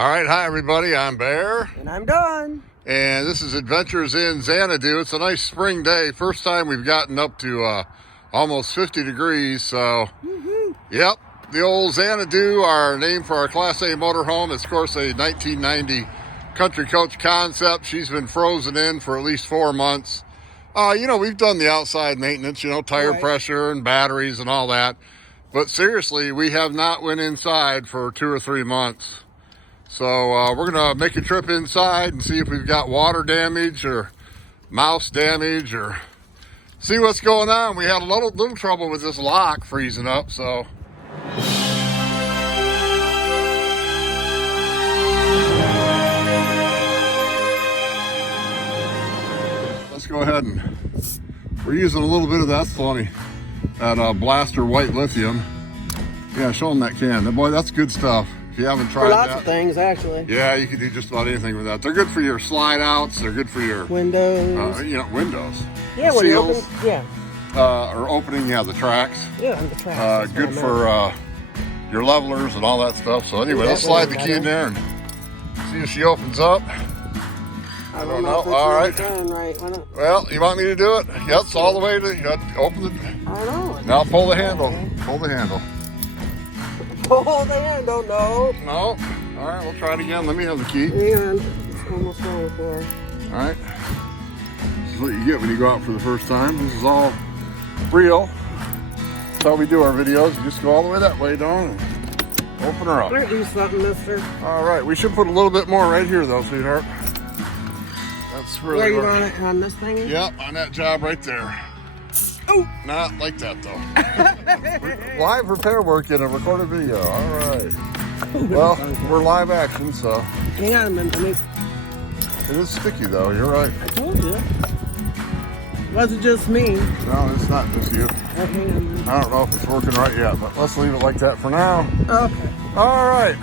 All right, hi everybody, I'm Bear. And I'm Don. And this is Adventures in Xanadu. It's a nice spring day. First time we've gotten up to almost 50 degrees, so yep. The old Xanadu, our name for our Class A motorhome, is of course a 1990 Country Coach concept. She's been frozen in for at least 4 months. We've done the outside maintenance, tire pressure and batteries and all that. But seriously, we have not went inside for 2 or 3 months. So we're gonna make a trip inside and see if we've got water damage or mouse damage or see what's going on. We had a little trouble with this lock freezing up, so. Let's go ahead and, we're using a little bit of that's funny, that Blaster white lithium. Yeah, show them that can. Boy, that's good stuff. If you haven't tried lots of things, actually. Yeah, you can do just about anything with that. They're good for your slide outs. They're good for your windows. Windows. Yeah, when you open, or opening, the tracks. Yeah, the tracks. Good for your levelers and all that stuff. So anyway, let's slide the key in there and see if she opens up. I don't know. All right. Well, you want me to do it? Yep, it's all the way to open the. I know. Now pull the handle. Pull the handle. Pull the handle, no. No. All right, we'll try it again. Let me have the key. And it's almost going for. All right. This is what you get when you go out for the first time. This is all real. That's how we do our videos. You just go all the way that way, Dawn, and open her up. Better do something, mister. All right, we should put a little bit more right here, though, sweetheart. That's really where you want it on this thing? Yep, on that job right there. Oh! Not like that, though. Live repair work in a recorded video. All right. Well, we're live action, so. Hang on a minute. It is sticky, though. You're right. I told you. Was it just me? No, it's not just you. Okay. I don't know if it's working right yet, but let's leave it like that for now. Okay. All right.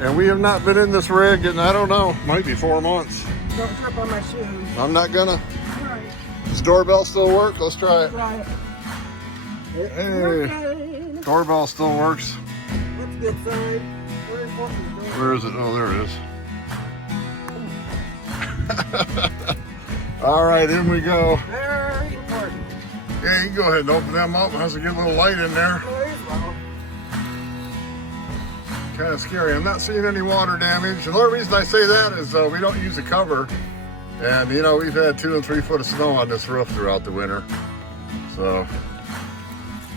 And we have not been in this rig in, I don't know, might be 4 months. Don't trip on my shoes. I'm not gonna. Right. Does doorbell still work? Let's try it. Right. Hey, doorbell still works. That's a good sign. Where is it? Oh, there it is. All right, in we go. Very important. Yeah, you can go ahead and open them up. Has a good little light in there. Kind of scary. I'm not seeing any water damage. The only reason I say that is we don't use a cover. And, we've had 2 and 3 foot of snow on this roof throughout the winter. So,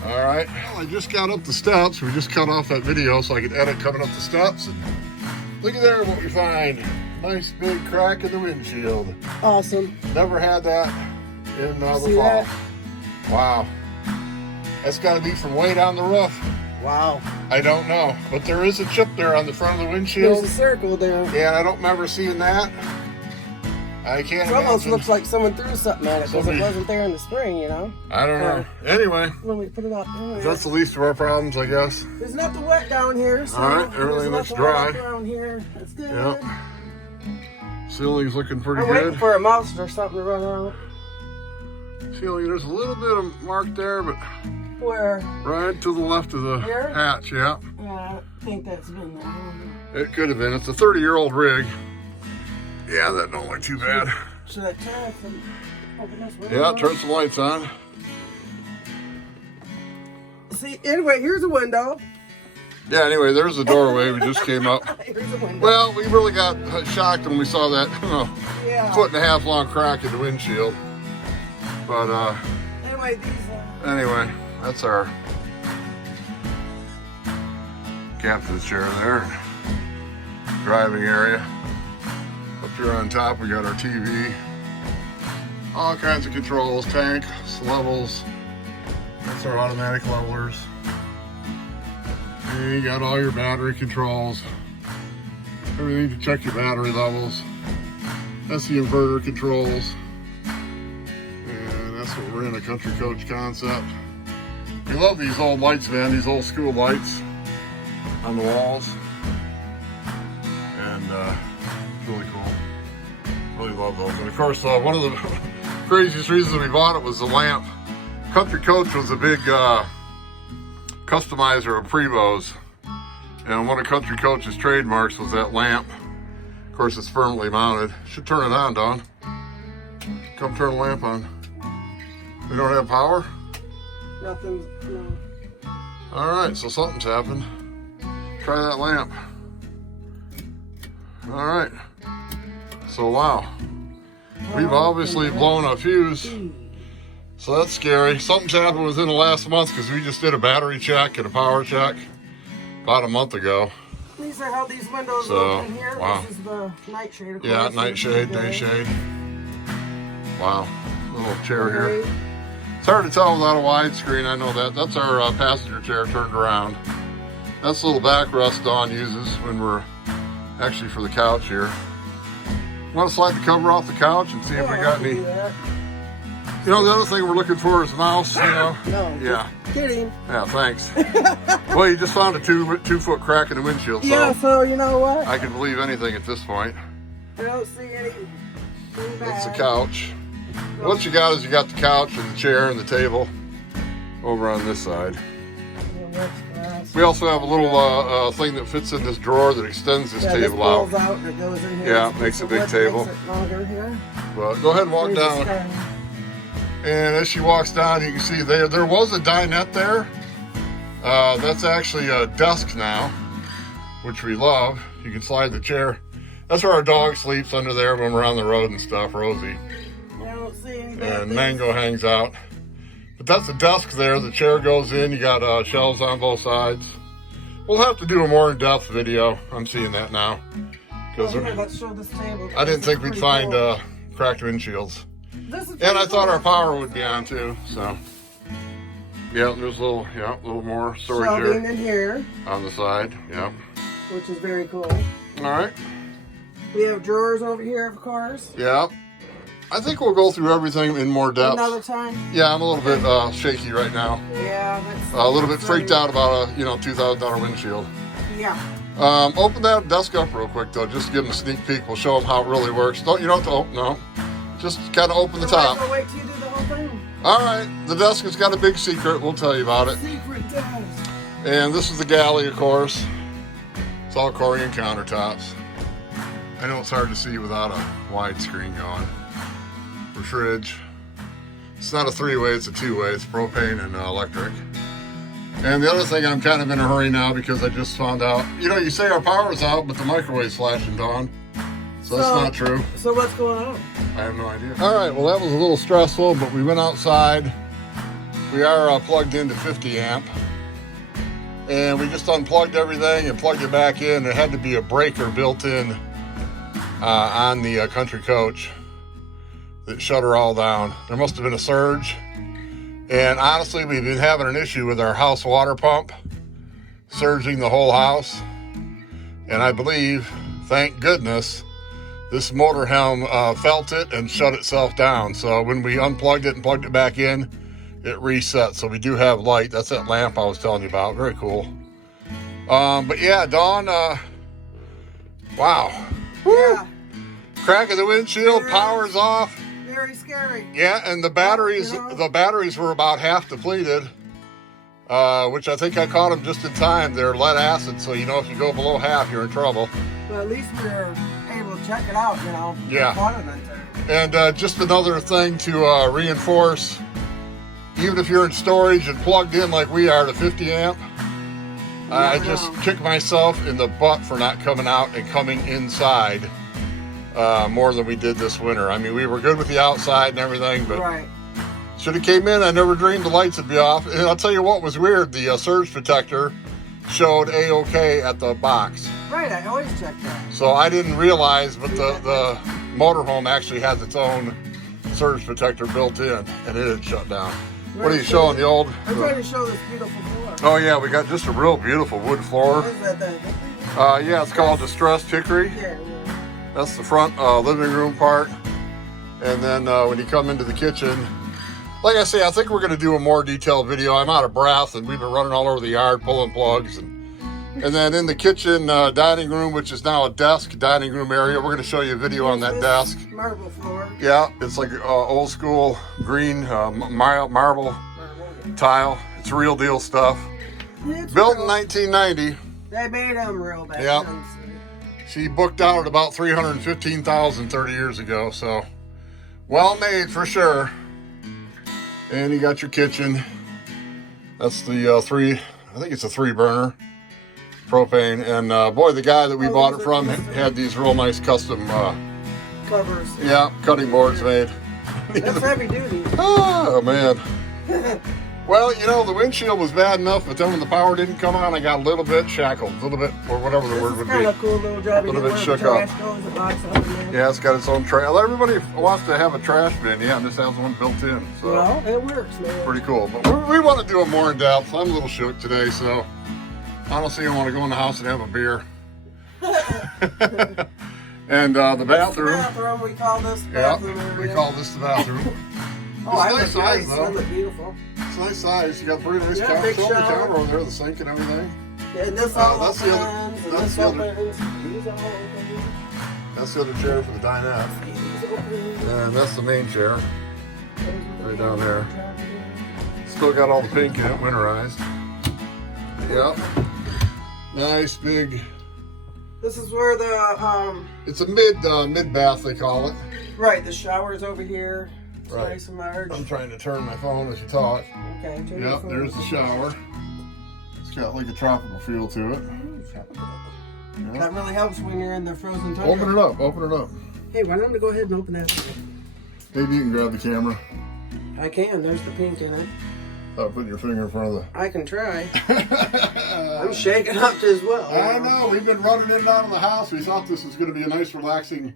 all right. Well, I just got up the steps. We just cut off that video so I could edit coming up the steps. And look at there what we find. Nice big crack in the windshield. Awesome. Never had that in the fall. That? Wow. That's got to be from way down the roof. Wow. I don't know. But there is a chip there on the front of the windshield. There's a circle there. Yeah, and I don't remember seeing that. I can't It almost looks like someone threw something at it because it wasn't there in the spring, I don't know. Anyway. When we put it out there. That's the least of our problems, I guess. There's nothing wet down here. So all right, everything looks dry. Down here. That's good. Yep. Ceiling's looking pretty I'm good. waiting for a mouse or something to run out. Ceiling, there's a little bit of mark there, but where? Right to the left of the hatch, yeah. Yeah, I think that's been there. It could have been. It's a 30-year-old rig. Yeah, that don't look too bad. Should I try and open this window? Yeah, turn some lights on. See, anyway, here's a window. Yeah, anyway, there's the doorway. We just came up. Here's a window. Well, we really got shocked when we saw that, foot and a half long crack in the windshield. But, anyway, that's our captain's chair there. Driving area. Up here on top, we got our TV. All kinds of controls, tank, levels. That's our automatic levelers. And you got all your battery controls. Everything to check your battery levels. That's the inverter controls. And that's what we're in, a Country Coach concept. We love these old lights, man, these old school lights on the walls. And really cool. Really love those. And of course, one of the craziest reasons we bought it was the lamp. Country Coach was a big customizer of Prevos. And one of Country Coach's trademarks was that lamp. Of course, it's firmly mounted. Should turn it on, Dawn. Come turn the lamp on. We don't have power? Nothing, no. All right, so something's happened. Try that lamp. All right. So, wow. We've obviously blown a fuse. So that's scary. Something's happened within the last month because we just did a battery check and a power check about a month ago. These are how these windows So, look in here. wow. This is the nightshade, of course. Yeah, nightshade, day shade. Wow. Little chair here. It's hard to tell without a widescreen, I know that. That's our passenger chair turned around. That's the little backrest Dawn uses when we're actually for the couch here. Want to slide the cover off the couch and see if we got any. You know, the other thing we're looking for is mouse, you know? No. Yeah. Kidding. Yeah, thanks. Well, you just found a two-foot crack in the windshield, so. Yeah, so you know what? I can believe anything at this point. I don't see anything bad. That's the couch. What you got is you got the couch and the chair and the table over on this side. We also have a little thing that fits in this drawer that extends this table out. out. And it goes in here. Yeah, it makes a big table. Makes it longer here. But go ahead and walk down. And as she walks down, you can see there was a dinette there. That's actually a desk now, which we love. You can slide the chair. That's where our dog sleeps, under there when we're on the road and stuff, Rosie. I don't see any And Mango hangs out. But that's the desk there. The chair goes in. You got shelves on both sides. We'll have to do a more in-depth video. I'm seeing that now. Because let's show this table. I didn't think we'd find cracked windshields. And I thought our power would be on too. So yeah, there's a little more storage shelving here in here on the side. Yeah. Which is very cool. All right. We have drawers over here, of course. Yeah. I think we'll go through everything in more depth. Another time? Yeah, I'm a little bit shaky right now. Yeah, that's a little bit freaked out about a $2,000 windshield. Yeah. Open that desk up real quick though, just to give them a sneak peek. We'll show them how it really works. You don't have to open, no. Just kind of open the top. I'll wait till you do the whole thing. All right, the desk has got a big secret. We'll tell you about it. Secret desk. And this is the galley, of course. It's all Corian countertops. I know it's hard to see without a widescreen going. Fridge. It's not a three-way, it's a two-way. It's propane and electric. And the other thing, I'm kind of in a hurry now because I just found out, you say our power's out, but the microwave's flashing, Dawn. So that's not true. So what's going on? I have no idea. All right, well, that was a little stressful, but we went outside. We are plugged into 50 amp. And we just unplugged everything and plugged it back in. There had to be a breaker built in on the Country Coach that shut her all down. There must have been a surge. And honestly, we've been having an issue with our house water pump surging the whole house. And I believe, thank goodness, this Motorhome felt it and shut itself down. So when we unplugged it and plugged it back in, it reset. So we do have light. That's that lamp I was telling you about. Very cool. But yeah, Dawn, wow. Yeah. Crack of the windshield, power's off. Very scary. Yeah, and the batteries were about half depleted, which I think I caught them just in time. They're lead acid, so if you go below half, you're in trouble. But at least we're able to check it out, Yeah. And just another thing to reinforce, even if you're in storage and plugged in like we are to 50 amp, I just kick myself in the butt for not coming out and coming inside. More than we did this winter. I mean, we were good with the outside and everything, but should have came in. I never dreamed the lights would be off. And I'll tell you what was weird. The surge protector showed A-OK at the box. Right, I always check that. So I didn't realize, but the Motorhome actually has its own surge protector built in, and it had shut down. What are you showing, the old? I'm trying to show this beautiful floor. Oh yeah, we got just a real beautiful wood floor. What is that thing? Yeah, it's called Distressed Hickory. Yeah. That's the front living room part. And then when you come into the kitchen, like I say, I think we're going to do a more detailed video. I'm out of breath and we've been running all over the yard pulling plugs. And then in the kitchen dining room, which is now a desk dining room area, we're going to show you a video on that desk. Marble floor. Yeah, it's like old school green marble tile. It's real deal stuff. It's Built in 1990. They made them real bad. Yep. She booked out at about 315,000 30 years ago, so well made for sure. And you got your kitchen. That's the I think it's a 3-burner propane. And boy, the guy that we bought it from had these real nice custom covers. Yeah, cutting boards made. That's heavy duty. Oh man. Well, you know, the windshield was bad enough, but then when the power didn't come on, I got a little bit shackled, a little bit, or whatever the word would be. Kind of cool little job. A little bit shook up. Yeah, it's got its own trash. Everybody wants to have a trash bin, yeah, and this has one built in. So well, it works, man. Pretty cool. But we want to do it more in depth. I'm a little shook today, so honestly, I want to go in the house and have a beer. And the bathroom. The bathroom, we call this the bathroom area. We call this the bathroom. Oh, I nice size, though. It look beautiful. It's a nice size. You got a pretty nice counter over there, the sink and everything. Yeah, and this all that's opens, the other. That's the other. These all open. That's the other chair for the dinette. And that's the main chair, right down there. Still got all the pink in it, winterized. Yep. Nice big. This is where the It's a mid bath they call it. Right, the shower's over here. It's right. Nice and large. I'm trying to turn my phone as you talk. Okay. Yep. There's the shower. It's got like a tropical feel to it. Yep. That really helps when you're in the frozen tundra. Open it up. Open it up. Hey, why don't we go ahead and open that? Maybe you can grab the camera. I can. There's the pink in it. Putting your finger in front of the. I can try. I'm shaking up as well. I know. We've been running in and out of the house. We thought this was going to be a nice, relaxing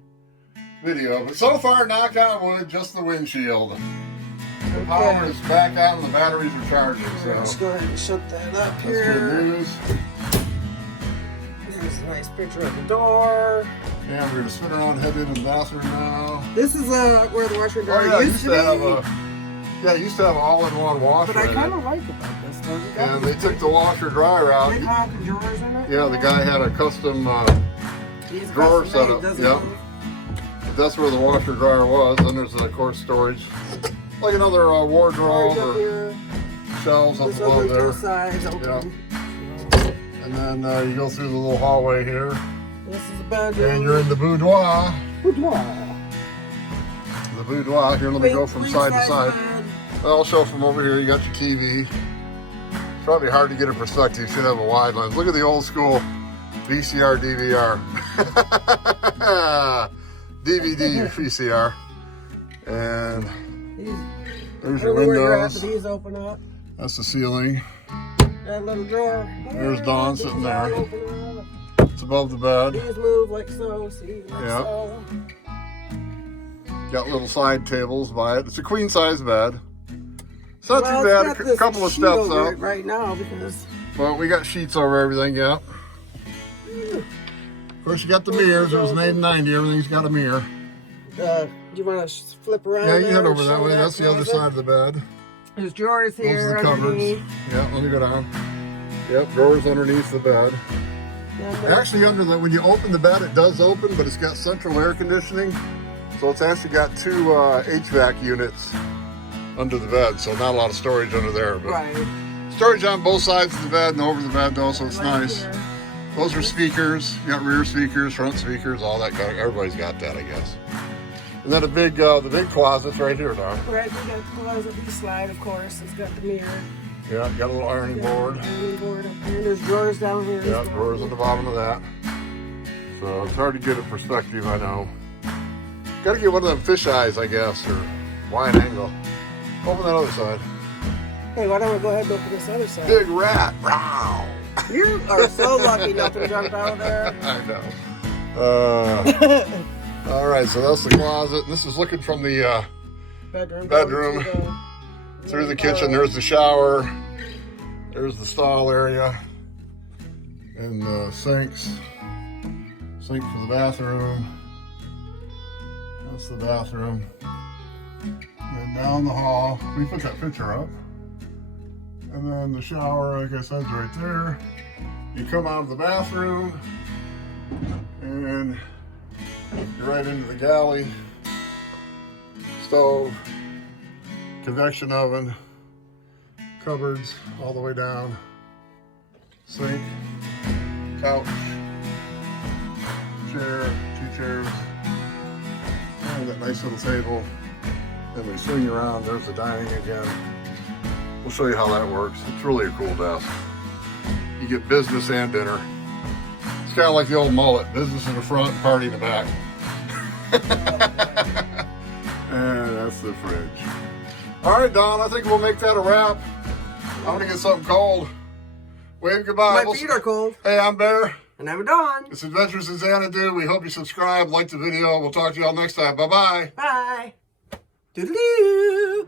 video, but so far, knock on wood, just the windshield. The power is back on and the batteries are charging. So let's go ahead and shut that up that's here. good news. There's a nice picture of the door. Yeah, we're gonna spin around, head into the bathroom now. This is where the washer and dryer yeah, used to have be. it used to have an all-in-one washer. But I kind of like about this though. And they took the washer dryer out. They have drawers in it. Yeah, the guy had a custom drawer set up. Yep. That's where the washer dryer was. Then there's of course storage, like another wardrobe or shelves up above there. Yep. And then you go through the little hallway here. This is the bedroom. And you're in the boudoir. Boudoir. The boudoir. Here, let me go from side to side. I'll show from over here. You got your TV. It's probably hard to get a perspective. You should have a wide lens. Look at the old school VCR, DVR. DVD, VCR. And there's your windows. These open up. That's the ceiling. That little drawer. There's Dawn sitting there. It's above the bed. These move like so. See, like so. Got little side tables by it. It's a queen size bed. It's not too bad. A couple of steps up. Right now because. Well, we got sheets over everything. Yeah. Of course, you got the mirrors. It was made in '90. Everything's got a mirror. Do you want to flip around? Yeah, you head over that way. That's the other side of the bed. There's drawers here. Those are the cupboards. Yeah, let me go down. Yep, drawers underneath the bed. Actually, when you open the bed, it does open, but it's got central air conditioning. So it's actually got two HVAC units under the bed. So not a lot of storage under there. But right. Storage on both sides of the bed and over the bed though, so it's nice. Here. Those are speakers. You got rear speakers, front speakers, all that. Everybody's got that, I guess. And then the big closet's right here, Don. Right, we got the closet. We slide, of course. It's got the mirror. Yeah, got a little ironing board. Ironing board up here. There's drawers down here. Yeah, drawers at the bottom of that. So it's hard to get a perspective, I know. Got to get one of them fish eyes, I guess, or wide angle. Open that other side. Hey, why don't we go ahead and open this other side? Big rat. Wow. You are so lucky nothing jumped out of there. I know. All right, so that's the closet. This is looking from the bedroom through the kitchen. There's the shower. There's the stall area. And the sinks. Sink for the bathroom. That's the bathroom. And down the hall. We put that picture up. And then the shower, like I said, is right there. You come out of the bathroom and you're right into the galley, stove, convection oven, cupboards all the way down, sink, couch, chair, 2 chairs, and that nice little table. Then we swing around, there's the dining again. We'll show you how that works. It's really a cool desk. You get business and dinner. It's kind of like the old mullet, business in the front, party in the back. And that's the fridge. All right, Don, I think we'll make that a wrap. I'm gonna get something cold. Wave goodbye. My feet are cold. Hey, I'm Bear. And I'm Dawn. It's Adventures in Xanadu. We hope you subscribe, like the video. We'll talk to y'all next time. Bye-bye. Bye. Doodaloo.